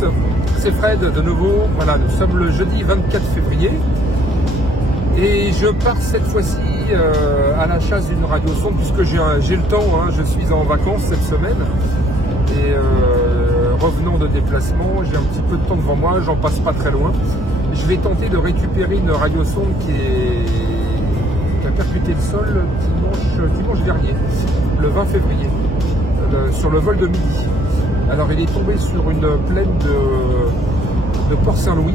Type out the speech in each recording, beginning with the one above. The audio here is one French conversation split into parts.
tous, c'est Fred de nouveau. Voilà, nous sommes le jeudi 24 février et je pars cette fois-ci à la chasse d'une radiosonde puisque j'ai le temps, hein, je suis en vacances cette semaine et revenant de déplacement, j'ai un petit peu de temps devant moi, j'en passe pas très loin. Je vais tenter de récupérer une radiosonde qui a percuté le sol dimanche dernier, le 20 février, sur le vol de midi. Alors il est tombé sur une plaine de Port-Saint-Louis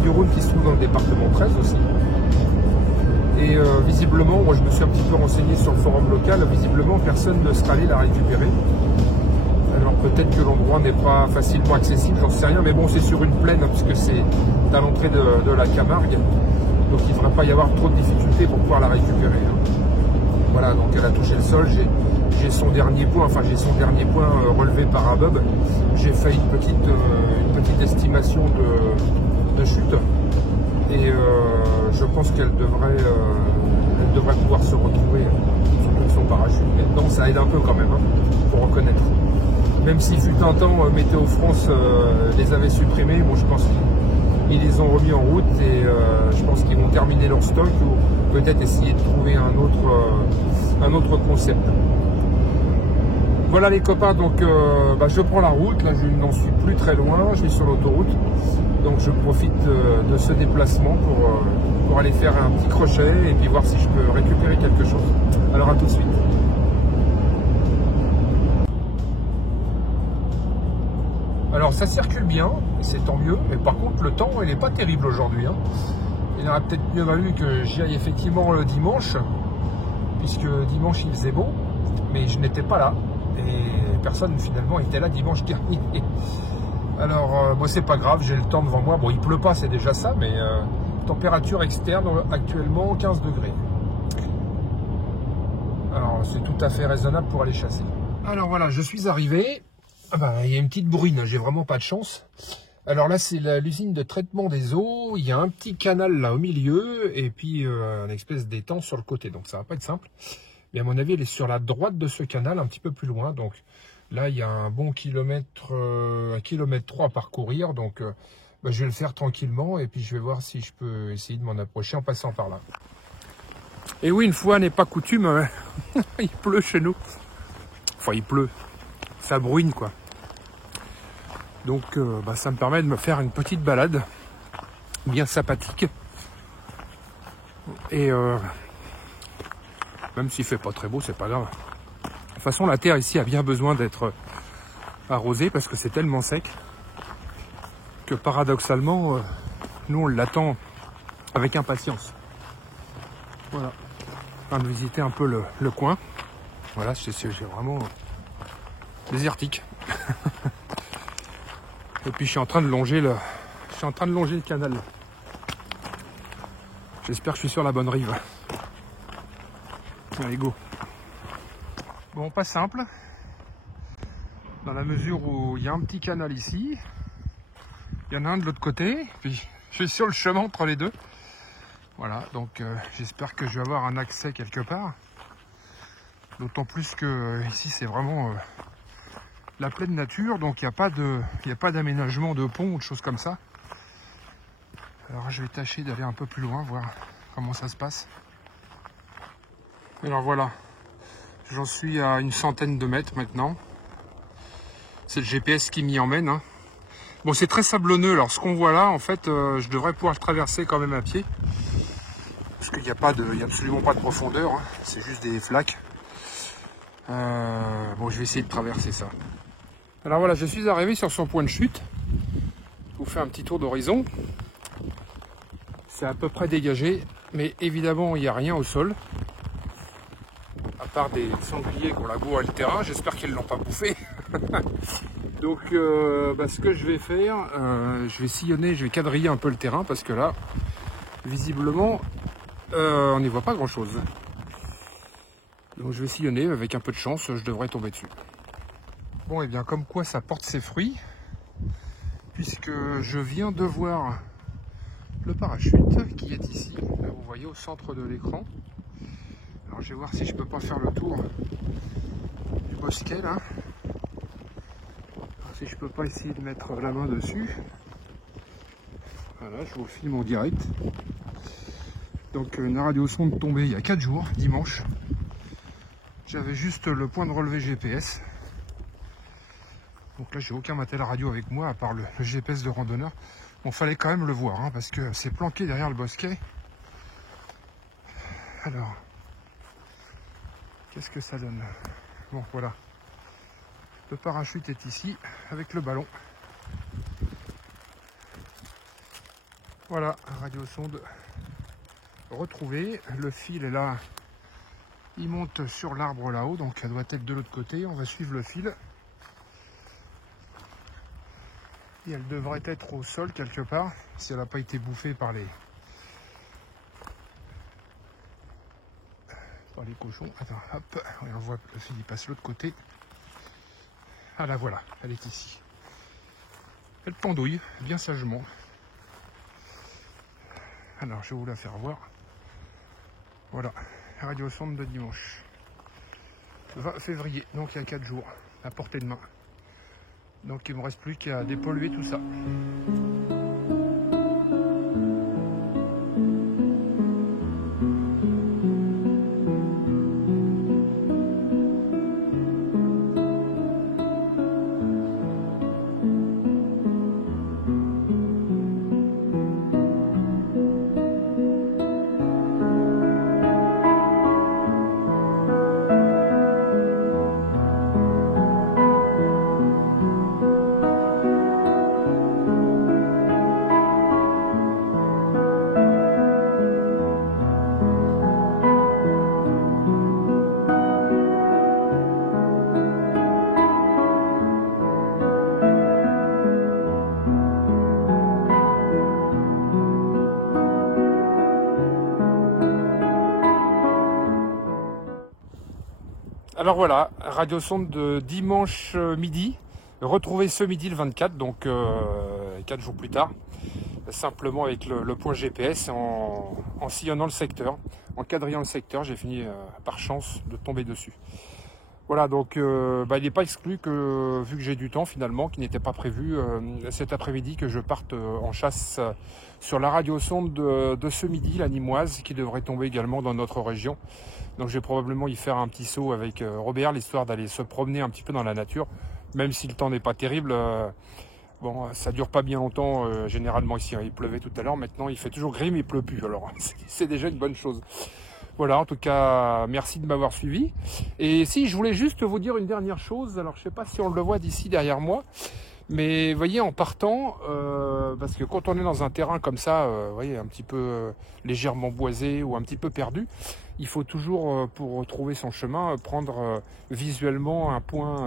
du Rhône qui se trouve dans le département 13 aussi. Et visiblement, moi je me suis un petit peu renseigné sur le forum local, visiblement personne ne sera allé la récupérer. Alors peut-être que l'endroit n'est pas facilement accessible, j'en sais rien, mais bon c'est sur une plaine hein, puisque c'est à l'entrée de la Camargue. Donc il ne devrait pas y avoir trop de difficultés pour pouvoir la récupérer. Hein. Voilà, donc elle a touché le sol, j'ai son dernier point, relevé par un bob. J'ai fait une petite estimation de chute et je pense qu'elle devrait pouvoir se retrouver sur son parachute. Maintenant ça aide un peu quand même, hein, pour reconnaître. Même s'il fut un temps, Météo France les avait supprimés, bon je pense qu'ils les ont remis en route et je pense qu'ils vont terminer leur stock ou peut-être essayer de trouver un autre concept. Voilà les copains, donc je prends la route, là je n'en suis plus très loin, je suis sur l'autoroute, donc je profite de ce déplacement pour aller faire un petit crochet et puis voir si je peux récupérer quelque chose. Alors à tout de suite. Alors ça circule bien, c'est tant mieux, mais par contre le temps il n'est pas terrible aujourd'hui. Hein. Il aurait peut-être mieux valu que j'y aille effectivement le dimanche, puisque dimanche il faisait beau, mais je n'étais pas là. Et personne finalement était là dimanche dernier. Alors bon, c'est pas grave, j'ai le temps devant moi. Bon, il pleut pas, c'est déjà ça, mais température externe actuellement 15 degrés. Alors c'est tout à fait raisonnable pour aller chasser. Alors voilà, je suis arrivé. Ah bah, il y a une petite bruine, j'ai vraiment pas de chance. Alors là, c'est l'usine de traitement des eaux. Il y a un petit canal là au milieu et puis une espèce d'étang sur le côté. Donc ça va pas être simple. Mais à mon avis, elle est sur la droite de ce canal, un petit peu plus loin. Donc là, il y a un bon kilomètre, 1,3 km à parcourir. Donc je vais le faire tranquillement et puis je vais voir si je peux essayer de m'en approcher en passant par là. Et oui, une fois n'est pas coutume, il pleut chez nous. Enfin, il pleut. Ça bruine quoi. Donc ça me permet de me faire une petite balade bien sympathique. Et même s'il fait pas très beau, c'est pas grave. De toute façon, la terre ici a bien besoin d'être arrosée parce que c'est tellement sec que paradoxalement, nous on l'attend avec impatience. Voilà. En train de visiter un peu le coin. Voilà, c'est vraiment désertique. Et puis je suis en train de longer le canal. J'espère que je suis sur la bonne rive. Allez, go. Bon, pas simple. Dans la mesure où il y a un petit canal ici. Il y en a un de l'autre côté. Puis je suis sur le chemin entre les deux. Voilà, donc j'espère que je vais avoir un accès quelque part. D'autant plus que ici c'est vraiment la pleine nature, donc il n'y a pas d'aménagement de pont ou de choses comme ça. Alors je vais tâcher d'aller un peu plus loin, voir comment ça se passe. Alors voilà, j'en suis à une centaine de mètres maintenant. C'est le GPS qui m'y emmène. Hein. Bon, c'est très sablonneux, alors ce qu'on voit là, en fait, je devrais pouvoir le traverser quand même à pied. Parce qu'il n'y a absolument pas de profondeur, hein. C'est juste des flaques. Bon, je vais essayer de traverser ça. Alors voilà, je suis arrivé sur son point de chute. Je vous fais un petit tour d'horizon. C'est à peu près dégagé, mais évidemment, il n'y a rien au sol. À part des sangliers qui ont labouré le terrain. J'espère qu'ils ne l'ont pas bouffé. Donc, ce que je vais faire, je vais sillonner, je vais quadriller un peu le terrain parce que là, visiblement, on n'y voit pas grand-chose. Donc je vais sillonner, avec un peu de chance, je devrais tomber dessus. Bon, et bien comme quoi ça porte ses fruits, puisque je viens de voir le parachute qui est ici, là vous voyez au centre de l'écran. Alors je vais voir si je peux pas faire le tour du bosquet là. si je peux pas essayer de mettre la main dessus. Voilà, je vous filme en direct. Donc une radiosonde tombée il y a 4 jours, dimanche. J'avais juste le point de relevé GPS. Donc là j'ai aucun matériel radio avec moi à part le GPS de randonneur. Bon, fallait quand même le voir hein, parce que c'est planqué derrière le bosquet. Alors, qu'est-ce que ça donne? Bon voilà. Le parachute est ici avec le ballon. Voilà, radiosonde retrouvée. Le fil est là. Il monte sur l'arbre là-haut, donc elle doit être de l'autre côté. On va suivre le fil. Et elle devrait être au sol quelque part, si elle n'a pas été bouffée par les cochons. Attends, hop, on voit que le fil il passe de l'autre côté. Ah la voilà, elle est ici. Elle pendouille bien sagement. Alors je vais vous la faire voir. Voilà, radiosonde de dimanche 20 février, donc il y a 4 jours, à portée de main. Donc il ne me reste plus qu'à dépolluer tout ça. Alors voilà, radiosonde de dimanche midi, retrouvée ce midi le 24, donc 4 jours plus tard, simplement avec le point GPS en sillonnant le secteur, en quadrillant le secteur, j'ai fini par chance de tomber dessus. Voilà, donc il n'est pas exclu que, vu que j'ai du temps finalement, qui n'était pas prévu, cet après-midi que je parte en chasse sur la radiosonde de ce midi, la Nîmoise, qui devrait tomber également dans notre région. Donc je vais probablement y faire un petit saut avec Robert, l'histoire d'aller se promener un petit peu dans la nature, même si le temps n'est pas terrible. Bon, ça dure pas bien longtemps, généralement ici, hein. Il pleuvait tout à l'heure, maintenant il fait toujours gris mais il pleut plus, alors c'est déjà une bonne chose. Voilà, en tout cas, merci de m'avoir suivi. Et si, je voulais juste vous dire une dernière chose. Alors, je ne sais pas si on le voit d'ici derrière moi, mais vous voyez, en partant, parce que quand on est dans un terrain comme ça, vous voyez, un petit peu légèrement boisé ou un petit peu perdu, il faut toujours, pour retrouver son chemin, prendre visuellement un point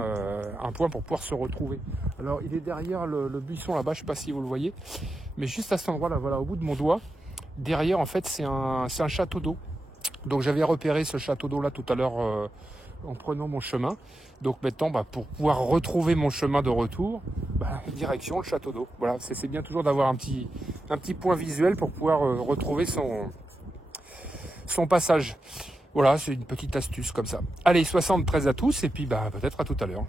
pour pouvoir se retrouver. Alors, il est derrière le buisson là-bas, je ne sais pas si vous le voyez, mais juste à cet endroit-là, voilà, au bout de mon doigt, derrière, en fait, c'est un château d'eau. Donc j'avais repéré ce château d'eau là tout à l'heure en prenant mon chemin. Donc maintenant, pour pouvoir retrouver mon chemin de retour, direction le château d'eau. Voilà, c'est bien toujours d'avoir un petit point visuel pour pouvoir retrouver son passage. Voilà, c'est une petite astuce comme ça. Allez, 73 à tous et puis peut-être à tout à l'heure.